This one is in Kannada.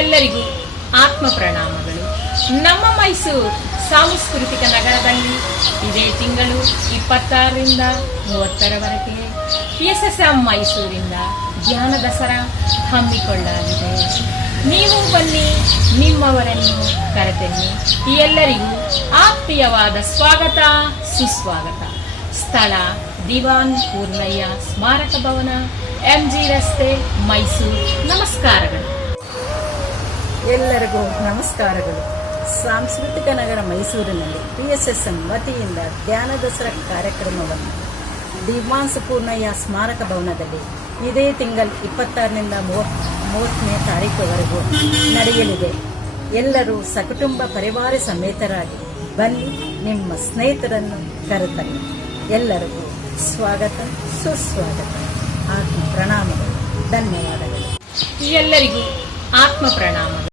ಎಲ್ಲರಿಗೂ ಆತ್ಮ ಪ್ರಣಾಮಗಳು. ನಮ್ಮ ಮೈಸೂರು ಸಾಂಸ್ಕೃತಿಕ ನಗರದಲ್ಲಿ ಇದೇ ತಿಂಗಳು 26ರಿಂದ 30ರವರೆಗೆ PSSM ಮೈಸೂರಿಂದ ಧ್ಯಾನ ದಸರಾ ಹಮ್ಮಿಕೊಳ್ಳಲಾಗಿದೆ. ನೀವು ಬನ್ನಿ, ನಿಮ್ಮವರನ್ನು ಕರೆತನ್ನಿ. ಎಲ್ಲರಿಗೂ ಆತ್ಮೀಯವಾದ ಸ್ವಾಗತ, ಸುಸ್ವಾಗತ. ಸ್ಥಳ ದಿವಾನ್ ಪೂರ್ಣಯ್ಯ ಸ್ಮಾರಕ ಭವನ, MG ರಸ್ತೆ, ಮೈಸೂರು. ನಮಸ್ಕಾರಗಳು. ಎಲ್ಲರಿಗೂ ನಮಸ್ಕಾರಗಳು. ಸಾಂಸ್ಕೃತಿಕ ನಗರ ಮೈಸೂರಿನಲ್ಲಿ PSSM ವತಿಯಿಂದ ಧ್ಯಾನ ದಸರಾ ಕಾರ್ಯಕ್ರಮವನ್ನು ದಿವಾನ್ ಪೂರ್ಣಯ್ಯ ಸ್ಮಾರಕ ಭವನದಲ್ಲಿ ಇದೇ ತಿಂಗಳು 26ರಿಂದ 30ನೇ ತಾರೀಕುವರೆಗೂ ನಡೆಯಲಿದೆ. ಎಲ್ಲರೂ ಸಕುಟುಂಬ ಪರಿವಾರ ಸಮೇತರಾಗಿ ಬನ್ನಿ, ನಿಮ್ಮ ಸ್ನೇಹಿತರನ್ನು ಕರೆತನ್ನಿ. ಎಲ್ಲರಿಗೂ ಸ್ವಾಗತ, ಸುಸ್ವಾಗತ. ಆತ್ಮ ಪ್ರಣಾಮಗಳು. ಧನ್ಯವಾದಗಳು. ಎಲ್ಲರಿಗೂ ಆತ್ಮ ಪ್ರಣಾಮಗಳು.